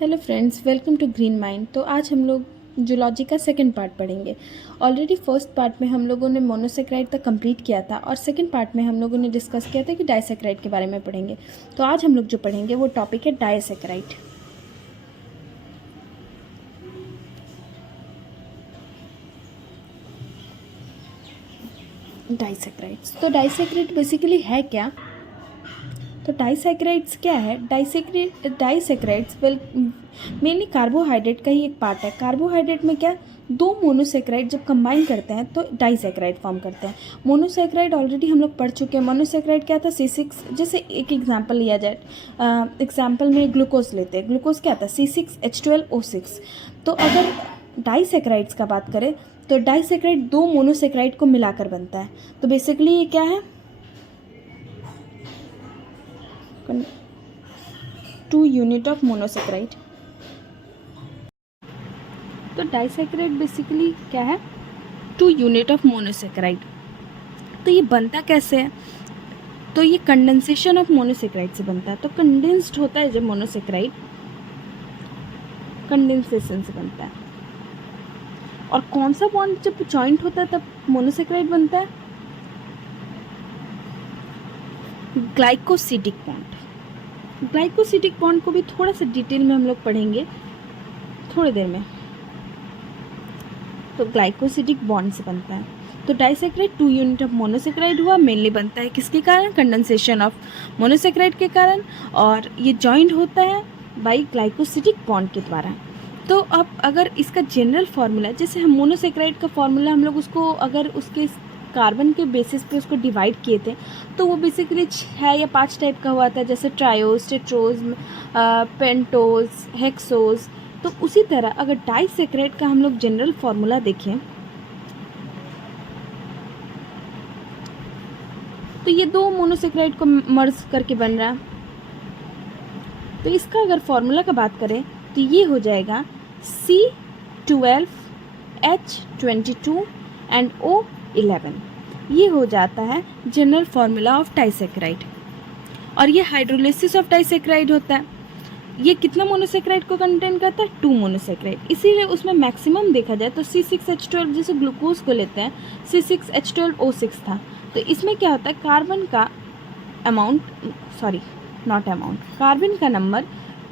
Hello friends, welcome to Green Mind. तो आज हम लोग जूलॉजी का सेकंड पार्ट पढ़ेंगे। ऑलरेडी फर्स्ट पार्ट में हम लोगों ने मोनोसेक्राइड तक कंप्लीट किया था और सेकंड पार्ट में हम लोगों ने डिस्कस किया था कि डाइसेक्राइड के बारे में पढ़ेंगे। तो आज हम लोग जो पढ़ेंगे वो टॉपिक है डाइसेक्राइड। डाइसेक्राइड्स, तो डाइसेक्राइड बेसिकली है क्या? तो डाइसेक्राइड्स क्या है? डाइसेक्राइड्स मेनली कार्बोहाइड्रेट का ही एक पार्ट है। कार्बोहाइड्रेट में क्या, दो मोनोसेक्राइड जब कंबाइन करते हैं तो डाइसेक्राइड फॉर्म करते हैं। मोनोसेक्राइड ऑलरेडी हम लोग पढ़ चुके हैं। मोनोसेक्राइड क्या था? C6। जैसे एक एग्जांपल लिया जाए, एग्जांपल में ग्लूकोज लेते हैं। ग्लूकोज क्या था? C6H12O6। तो अगर डाइसेक्राइड्स का बात करें तो डाइसेक्राइड दो मोनोसेक्राइड को मिलाकर बनता है। तो बेसिकली ये क्या है? 2 यूनिट ऑफ मोनोसेक्राइड। तो डाइसेक्राइड बेसिकली क्या है? 2 यूनिट ऑफ मोनोसेक्राइड। तो ये बनता कैसे है? तो ये कंडेंसेशन ऑफ मोनोसेक्राइड से बनता है। तो कंडेंस्ड होता है जब मोनोसेक्राइड, कंडेंसेशन से बनता है। और कौन सा बॉन्ड जब जॉइंट होता है तब मोनोसेक्राइड बनता है? Glycosidic bond. ग्लाइकोसिडिक बॉन्ड को भी थोड़ा सा डिटेल में हम लोग पढ़ेंगे थोड़ी देर में। तो ग्लाइकोसिडिक बॉन्ड से बनता है। तो डाइसेक्राइड 2 यूनिट ऑफ मोनोसेक्राइड हुआ, मेनली बनता है किसके कारण? कंडेंसेशन ऑफ मोनोसेक्राइड के कारण। और ये जॉइंट होता है बाई ग्लाइकोसिडिक बॉन्ड के द्वारा। तो अब अगर इसका जनरल फार्मूला, जैसे हम मोनोसेक्राइड का फार्मूला हम लोग उसको अगर उसके कार्बन के बेसिस पे उसको डिवाइड किए थे तो वो बेसिकली 6 या 5 टाइप का हुआ था, जैसे ट्रायोज, टेट्रोज, पेंटोज, हेक्सोज। तो उसी तरह अगर डाइसेक्राइड का हम लोग जनरल फार्मूला देखें तो ये दो मोनोसेक्राइड को मर्ज करके बन रहा है। तो इसका अगर फार्मूला का बात करें तो ये हो जाएगा C12H22 एंड O11। ये हो जाता है जनरल फार्मूला ऑफ डाइसेक्राइड। और ये हाइड्रोलिसिस ऑफ डाइसेक्राइड होता है। ये कितना मोनोसेक्राइड को कंटेन करता है? 2 मोनोसेक्राइड। इसीलिए उसमें मैक्सिमम देखा जाए तो C6H12, जैसे ग्लूकोज को लेते हैं, C6H12O6 था। तो इसमें क्या होता है? कार्बन का अमाउंट, कार्बन का नंबर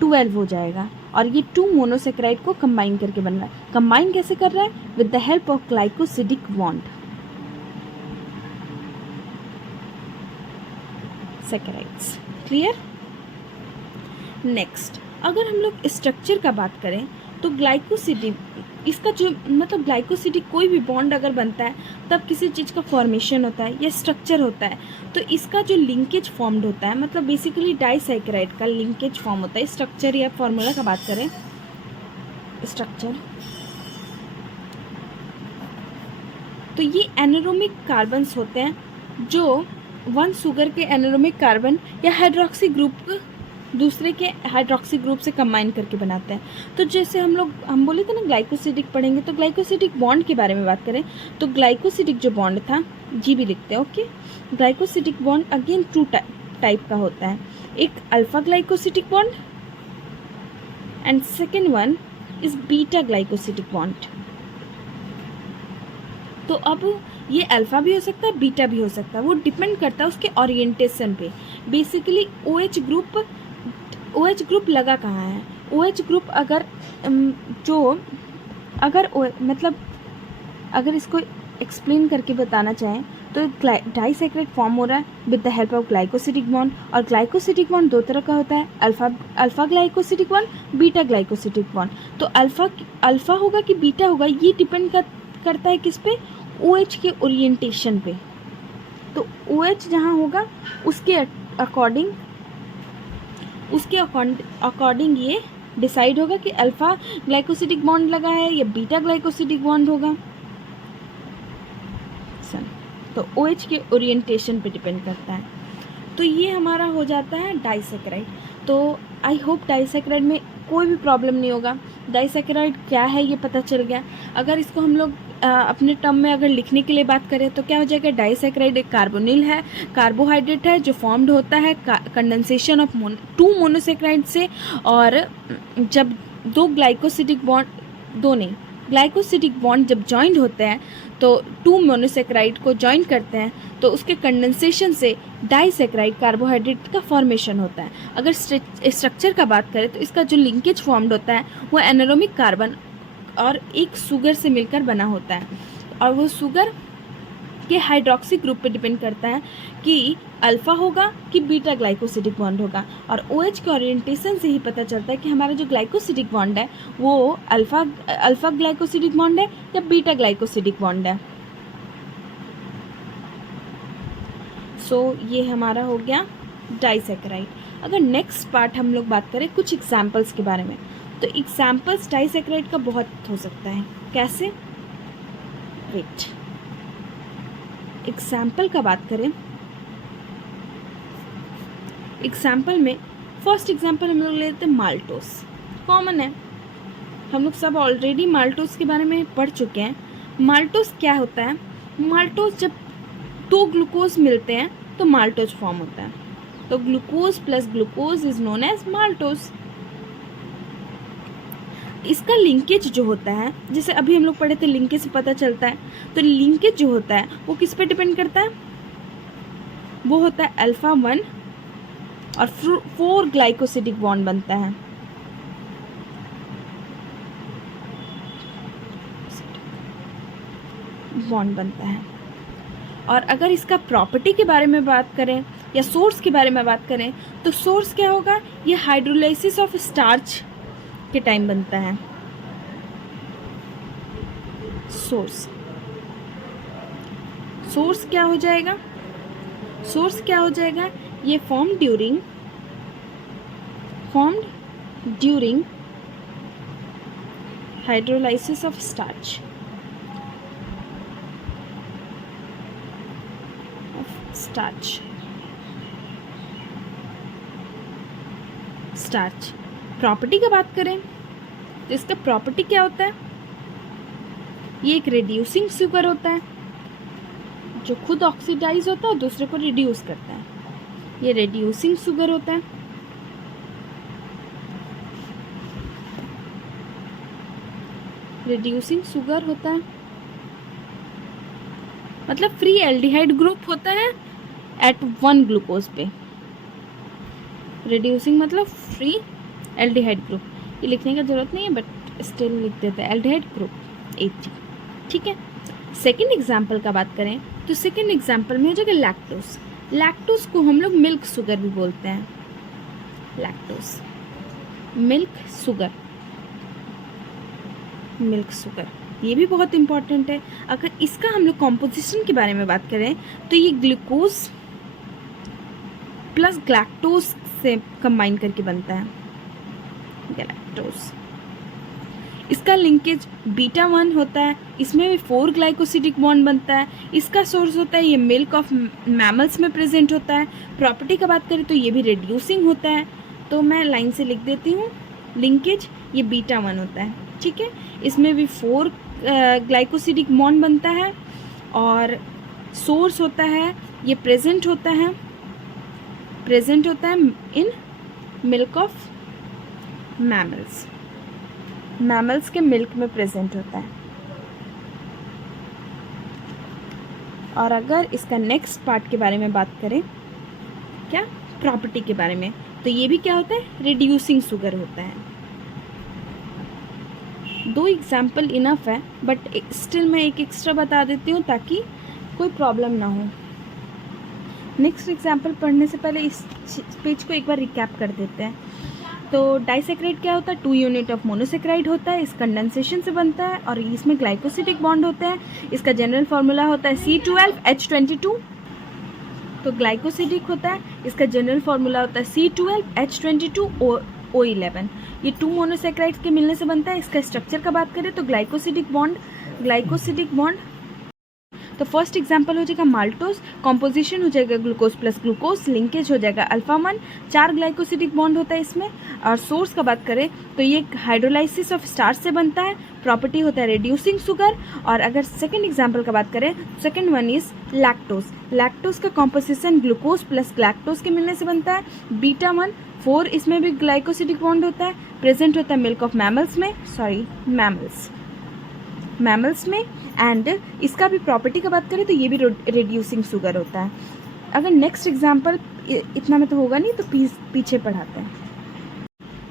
12 हो जाएगा। और ये 2 मोनोसेक्राइड को कंबाइन करके बन रहा है। कंबाइन कैसे कर रहा है? With the help of glycosidic bond saccharides. Clear? Next, अगर हम लोग स्ट्रक्चर का बात करें तो ग्लाइकोसिडिक, इसका जो मतलब ग्लाइकोसिडिक कोई भी बॉन्ड अगर बनता है तब किसी चीज़ का फॉर्मेशन होता है या स्ट्रक्चर होता है। तो इसका जो लिंकेज फॉर्म्ड होता है, मतलब बेसिकली डाइसेक्राइड का लिंकेज फॉर्म होता है। स्ट्रक्चर या फॉर्मूला का बात करें, स्ट्रक्चर, तो ये एनारोमिक कार्बन्स होते हैं जो 1 शुगर के एनारोमिक कार्बन या हाइड्रोक्सी ग्रुप दूसरे के हाइड्रोक्सी ग्रुप से कंबाइन करके बनाते हैं। तो जैसे हम बोले थे ना ग्लाइकोसिडिक पढ़ेंगे, तो ग्लाइकोसिडिक बॉन्ड के बारे में बात करें तो ग्लाइकोसिडिक जो बॉन्ड था, जी भी लिखते हैं, okay. Glycosidic bond again 2 type का होता है। एक alpha glycosidic bond and second one is beta glycosidic bond. तो अब ये अल्फा भी हो सकता है, बीटा भी हो सकता है, वो डिपेंड करता है उसके ओरिएंटेशन पे। बेसिकली OH ग्रुप लगा कहाँ है? OH ग्रुप अगर अगर इसको एक्सप्लेन करके बताना चाहें तो डाइसेक्राइड फॉर्म हो रहा है with the help of glycosidic bond. और ग्लाइकोसिडिक बॉन्ड 2 तरह का होता है, alpha glycosidic bond, beta glycosidic bond. तो अल्फा होगा कि बीटा होगा, ये डिपेंड करता है किस पे? OH के ओरिएंटेशन पे। तो OH जहाँ होगा उसके अकॉर्डिंग ये डिसाइड होगा कि अल्फा ग्लाइकोसिडिक बॉन्ड लगा है या बीटा ग्लाइकोसिडिक बॉन्ड होगा। तो OH के ओरिएंटेशन पे डिपेंड करता है। तो ये हमारा हो जाता है डाइसेक्राइड। तो आई होप डाइसैकेराइड में कोई भी प्रॉब्लम नहीं होगा। डाइसैकेराइड क्या है ये पता चल गया। अगर इसको हम लोग अपने टर्म में अगर लिखने के लिए बात करें तो क्या हो जाएगा, डाइसैकेराइड एक कार्बोनिल है, कार्बोहाइड्रेट है जो फॉर्म्ड होता है कंडेंसेशन ऑफ 2 मोनोसेक्राइड से। और जब ग्लाइकोसिडिक बॉन्ड जब जॉइंट होते हैं तो 2 मोनोसेक्राइड को जॉइन करते हैं तो उसके कंडेंसेशन से डाइसैकेराइड कार्बोहाइड्रेट का फॉर्मेशन होता है। अगर स्ट्रक्चर का बात करें तो इसका जो लिंकेज फॉर्म्ड होता है वो एनारोमिक कार्बन और एक शुगर से मिलकर बना होता है, और वो शुगर के हाइड्रोक्सी ग्रुप पे डिपेंड करता है कि अल्फ़ा होगा कि बीटा ग्लाइकोसिडिक बॉन्ड होगा। और OH के ओरिएंटेशन से ही पता चलता है कि हमारा जो ग्लाइकोसिडिक बॉन्ड है वो अल्फ़ा ग्लाइकोसिडिक बॉन्ड है या बीटा ग्लाइकोसिडिक बॉन्ड है। सो ये हमारा हो गया डाइसैकेराइड। अगर नेक्स्ट पार्ट हम लोग बात करें कुछ एग्जाम्पल्स के बारे में, तो एग्जाम्पल्स डाइसैकेराइड का बहुत हो सकता है। कैसे? वेट, एग्जाम्पल का बात करें, एग्जाम्पल में फर्स्ट एग्जाम्पल हम लोग लेते हैं माल्टोस। कॉमन है, हम लोग सब ऑलरेडी माल्टोस के बारे में पढ़ चुके हैं। माल्टोस क्या होता है? माल्टोस जब 2 ग्लूकोज मिलते हैं तो माल्टोस फॉर्म होता है। तो glucose plus glucose is known as maltose. इसका लिंकेज जो होता है, जैसे अभी हम लोग पढ़े थे लिंकेज से पता चलता है, तो लिंकेज जो होता है वो किस पे डिपेंड करता है? वो होता है अल्फा 1 और 4 ग्लाइकोसिडिक बॉन्ड बनता है। बॉन्ड बनता है। और अगर इसका प्रॉपर्टी के बारे में बात करें या सोर्स के बारे में बात करें तो सोर्स क्या होगा? ये हाइड्रोलाइसिस ऑफ स्टार्च के टाइम बनता है। सोर्स क्या हो जाएगा? सोर्स क्या हो जाएगा? ये formed during hydrolysis of starch. Starch property की बात करें तो इसका प्रॉपर्टी क्या होता है? ये एक रिड्यूसिंग शुगर होता है जो खुद ऑक्सीडाइज होता है और दूसरे को रिड्यूस करता है। ये रिड्यूसिंग शुगर होता है। रिड्यूसिंग शुगर होता है मतलब फ्री एल्डिहाइड ग्रुप होता है एट 1 ग्लूकोज पे। रिड्यूसिंग मतलब फ्री एल्डिहाइड ग्रुप, ये लिखने का जरूरत नहीं है बट स्टिल लिख देते हैं एल्डिहाइड ग्रुप AG। ठीक है। सेकेंड एग्जाम्पल का बात करें तो सेकेंड एग्जाम्पल में हो जाएगा लैक्टोस। लैक्टोस को हम लोग मिल्क शुगर भी बोलते हैं। लैक्टोस मिल्क शुगर ये भी बहुत इंपॉर्टेंट है। अगर इसका हम लोग कॉम्पोजिशन के बारे में बात करें तो ये ग्लूकोज प्लस गैलेक्टोज से कंबाइन करके बनता है गैलेक्टोज। इसका लिंकेज बीटा 1 होता है, इसमें भी 4 ग्लाइकोसिडिक बॉन्ड बनता है। इसका सोर्स होता है ये मिल्क ऑफ मैमल्स में प्रेजेंट होता है। प्रॉपर्टी का बात करें तो ये भी रिड्यूसिंग होता है, तो मैं लाइन से लिख देती हूँ लिंकेज ये बीटा 1 होता है। ठीक है। इसमें भी 4 ग्लाइकोसिडिक बॉन्ड बनता है और सोर्स होता है ये प्रेजेंट होता है इन मिल्क ऑफ मैमल्स के मिल्क में प्रेजेंट होता है। और अगर इसका नेक्स्ट पार्ट के बारे में बात करें, क्या प्रॉपर्टी के बारे में, तो ये भी क्या होता है? रिड्यूसिंग शुगर होता है। 2 एग्जाम्पल इनफ है बट स्टिल मैं एक एक्स्ट्रा बता देती हूँ ताकि कोई प्रॉब्लम ना हो। नेक्स्ट एग्जाम्पल पढ़ने से पहले इस पेज को एक बार रिकैप कर देते हैं। तो डाइसैकेराइड क्या होता है? 2 यूनिट ऑफ मोनोसेक्राइड होता है, इस कंडेंसेशन से बनता है और इसमें ग्लाइकोसिडिक बॉन्ड होता है। इसका जनरल फार्मूला होता है C12H22। तो ग्लाइकोसिडिक होता है, इसका जनरल फार्मूला होता है C12H22O11। ये 2 मोनोसेक्राइड्स के मिलने से बनता है। इसका स्ट्रक्चर का बात करें तो ग्लाइकोसिडिक बॉन्ड तो फर्स्ट एग्जांपल हो जाएगा माल्टोज, कॉम्पोजिशन हो जाएगा ग्लूकोज प्लस ग्लूकोज, लिंकेज हो जाएगा अल्फा 1, 4 ग्लाइकोसिडिक बॉन्ड होता है इसमें। और सोर्स का बात करें तो ये हाइड्रोलाइसिस ऑफ स्टार्च से बनता है, प्रॉपर्टी होता है रिड्यूसिंग शुगर। और अगर सेकेंड एग्जाम्पल का बात करें, second one is lactose. Lactose का कॉम्पोजिशन ग्लूकोज प्लस लैक्टोज के मिलने से बनता है। बीटा 1, 4 इसमें भी ग्लाइकोसिडिक बॉन्ड होता है, प्रेजेंट होता है मिल्क ऑफ मैमल्स में, मैमल्स में। एंड इसका भी प्रॉपर्टी का बात करें तो ये भी रिड्यूसिंग शुगर होता है। अगर नेक्स्ट एग्जांपल, इतना में तो होगा नहीं तो पीछे पढ़ाते हैं।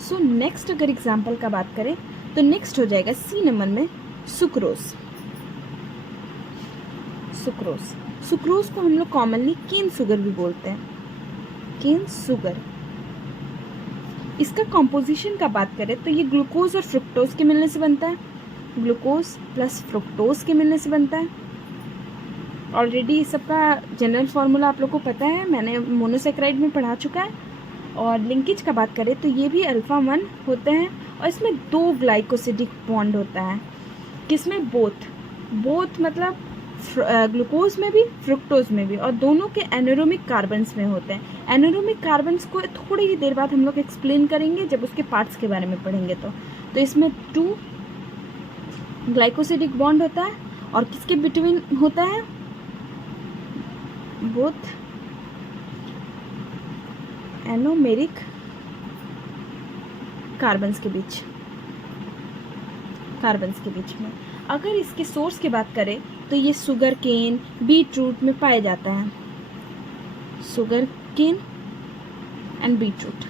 सो नेक्स्ट अगर एग्जांपल का बात करें तो नेक्स्ट हो जाएगा सी नंबर में सुक्रोज। सुक्रोज को हम लोग कॉमनली केन शुगर भी बोलते हैं, केन शुगर। इसका कॉम्पोजिशन का बात करें तो ये ग्लूकोज और फ्रुक्टोज के मिलने से बनता है, ग्लूकोज प्लस फ्रुक्टोज के मिलने से बनता है। ऑलरेडी इस सबका जनरल फार्मूला आप लोग को पता है, मैंने मोनोसेक्राइड में पढ़ा चुका है। और लिंकेज का बात करें तो ये भी अल्फा 1 होते हैं और इसमें 2 ग्लाइकोसिडिक बॉन्ड होता है। किसमें? बोथ मतलब ग्लूकोज में भी फ्रुक्टोज में भी, और दोनों के एनारोमिक कार्बन्स में होते हैं। एनारोमिक कार्बन्स को थोड़ी ही देर बाद हम लोग एक्सप्लेन करेंगे जब उसके पार्ट्स के बारे में पढ़ेंगे। तो इसमें 2 ग्लाइकोसिडिक बॉन्ड होता है और किसके बिटवीन होता है? बोथ एनोमेरिक कार्बन्स के बीच में। अगर इसके सोर्स की बात करें तो ये शुगर केन, बीट रूट में पाया जाता है, sugar cane and beet root.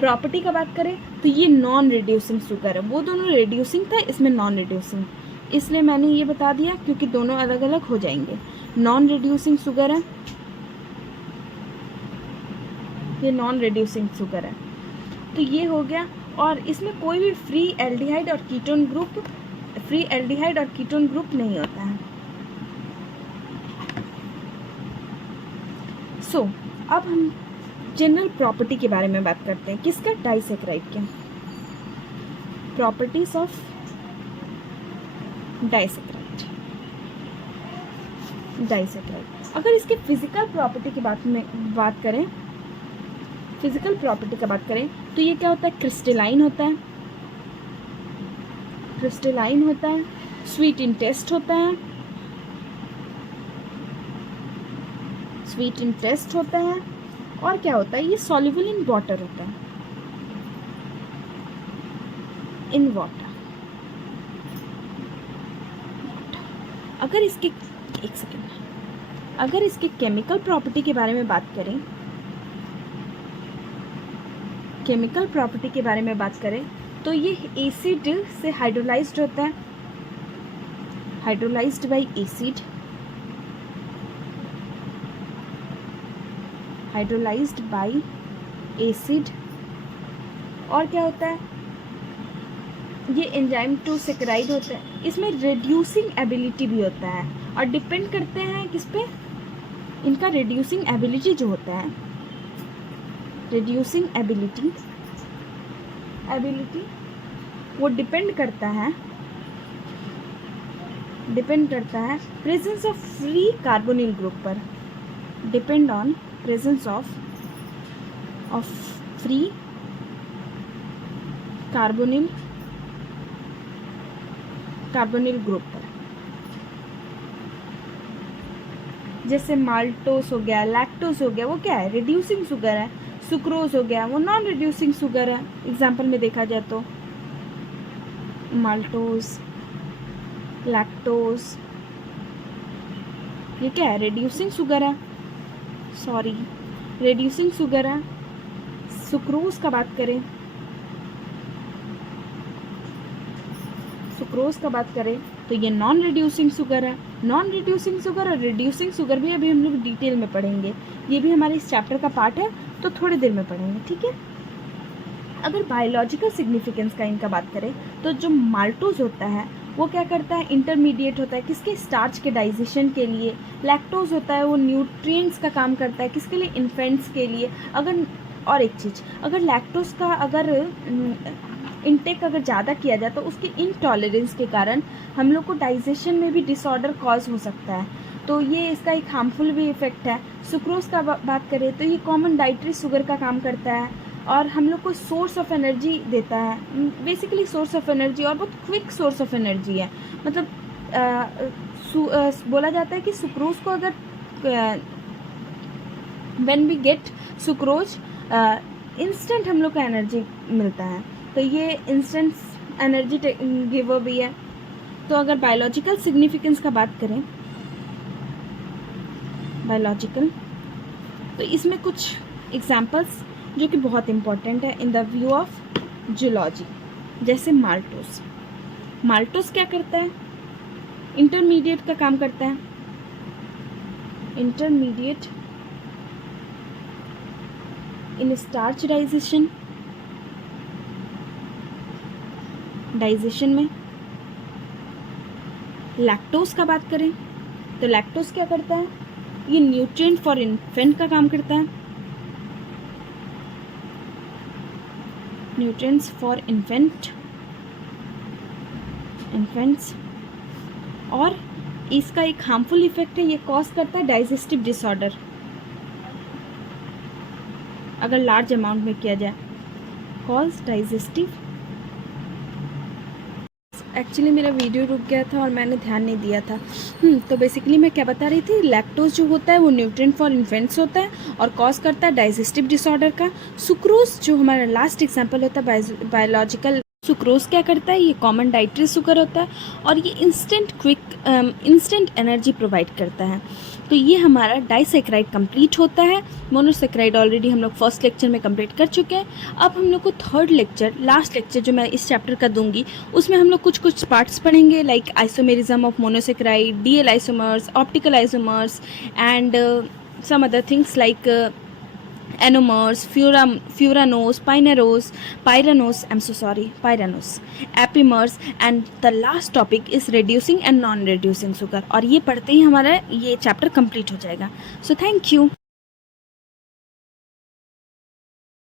Property का बात करें तो ये नॉन रिड्यूसिंग शुगर है, वो दोनों रिड्यूसिंग था, इसमें नॉन रिड्यूसिंग, इसलिए मैंने ये बता दिया क्योंकि दोनों अलग अलग हो जाएंगे। नॉन रिड्यूसिंग शुगर है, ये नॉन रिड्यूसिंग शुगर है, तो ये हो गया। और इसमें कोई भी फ्री एल्डिहाइड और कीटोन ग्रुप नहीं होता है। सो अब हम जनरल प्रॉपर्टी के बारे में बात करते हैं। किसका? डाइसेक्राइड के। Properties of disaccharide. अगर इसके फिजिकल प्रॉपर्टी की बात करें तो ये क्या होता है? क्रिस्टलाइन होता है, स्वीट इन टेस्ट होता है, और क्या होता है? ये सॉल्युबल इन वाटर होता है, इन वाटर। अगर इसके केमिकल प्रॉपर्टी के बारे में बात करें तो ये एसिड से हाइड्रोलाइज्ड होता है, हाइड्रोलाइज्ड बाय एसिड। और क्या होता है? ये एंजाइम टू सेक्राइड होता है। इसमें रिड्यूसिंग एबिलिटी भी होता है और डिपेंड करते हैं किस पे? इनका रिड्यूसिंग एबिलिटी जो होता है, रिड्यूसिंग एबिलिटी वो डिपेंड करता है presence of free carbonyl group पर, depend on presence of free carbonyl group पर। जैसे माल्टोस हो गया, लैक्टोस हो गया, वो क्या है? रिड्यूसिंग शुगर है। सुक्रोज हो गया, वो नॉन रिड्यूसिंग शुगर है। एग्जाम्पल में देखा जाए तो माल्टोस, लैक्टोस, ये क्या है? रिड्यूसिंग शुगर है। सुक्रोज का बात करें तो ये नॉन रिड्यूसिंग शुगर है। नॉन रिड्यूसिंग शुगर और रिड्यूसिंग शुगर भी अभी हम लोग डिटेल में पढ़ेंगे, ये भी हमारे इस चैप्टर का पार्ट है, तो थोड़ी देर में पढ़ेंगे, ठीक है। अगर बायोलॉजिकल सिग्निफिकेंस का इनका बात करें तो जो माल्टोज होता है वो क्या करता है? इंटरमीडिएट होता है, किसके? स्टार्च के डाइजेशन के लिए। लैक्टोज होता है वो न्यूट्रिएंट्स का काम करता है, किसके लिए? इन्फेंट्स के लिए। और एक चीज़, अगर लैक्टोज का इनटेक अगर ज़्यादा किया जाए तो उसके इनटॉलरेंस के कारण हम लोग को डाइजेशन में भी डिसऑर्डर कॉज हो सकता है। तो ये इसका एक हार्मफुल भी इफ़ेक्ट है। सुक्रोज का बात करें तो ये कॉमन डाइटरी शुगर का काम करता है और हम लोग को सोर्स ऑफ एनर्जी देता है, बेसिकली सोर्स ऑफ एनर्जी, और बहुत क्विक सोर्स ऑफ एनर्जी है। मतलब बोला जाता है कि सुक्रोज को अगर when we get sucrose instant हम लोग को एनर्जी मिलता है। तो ये इंस्टेंट एनर्जी गिवर भी है। तो अगर बायोलॉजिकल सिग्निफिकेंस का बात करें, बायोलॉजिकल, तो इसमें कुछ एग्जांपल्स जो कि बहुत इम्पॉर्टेंट है in the view of zoology, जैसे माल्टोस। माल्टोस क्या करता है? इंटरमीडिएट का काम करता है। इंटरमीडिएट इन स्टार्च डाइजेशन में। लैक्टोज का बात करें तो लैक्टोज क्या करता है? ये न्यूट्रिएंट फॉर इन्फेंट का काम करता है। Nutrients for infants. और इसका एक हार्मफुल इफेक्ट है, ये कॉज करता है डाइजेस्टिव डिसऑर्डर अगर लार्ज अमाउंट में किया जाए। Cause digestive. एक्चुअली मेरा वीडियो रुक गया था और मैंने ध्यान नहीं दिया था। तो बेसिकली मैं क्या बता रही थी, लैक्टोज जो होता है वो न्यूट्रिएंट फॉर इन्फेंट्स होता है और कॉज करता है डाइजेस्टिव डिसऑर्डर का। सुक्रोज जो हमारा लास्ट एग्जांपल होता है बायोलॉजिकल, सुक्रोज क्या करता है? ये कॉमन डाइटरी शुगर होता है और ये इंस्टेंट एनर्जी प्रोवाइड करता है। तो ये हमारा डाइसैकेराइड कंप्लीट होता है। मोनोसैकेराइड ऑलरेडी हम लोग फर्स्ट लेक्चर में कंप्लीट कर चुके हैं। अब हम लोग को थर्ड लेक्चर, लास्ट लेक्चर जो मैं इस चैप्टर का दूंगी, उसमें हम लोग कुछ पार्ट्स पढ़ेंगे, like isomerism of monosaccharide, DL isomers, optical isomers, and some other things like anomers, furanose, pyranose, epimers, and the last topic is reducing and non-reducing sugar। और ये पढ़ते ही हमारा ये चैप्टर कंप्लीट हो जाएगा। So thank you.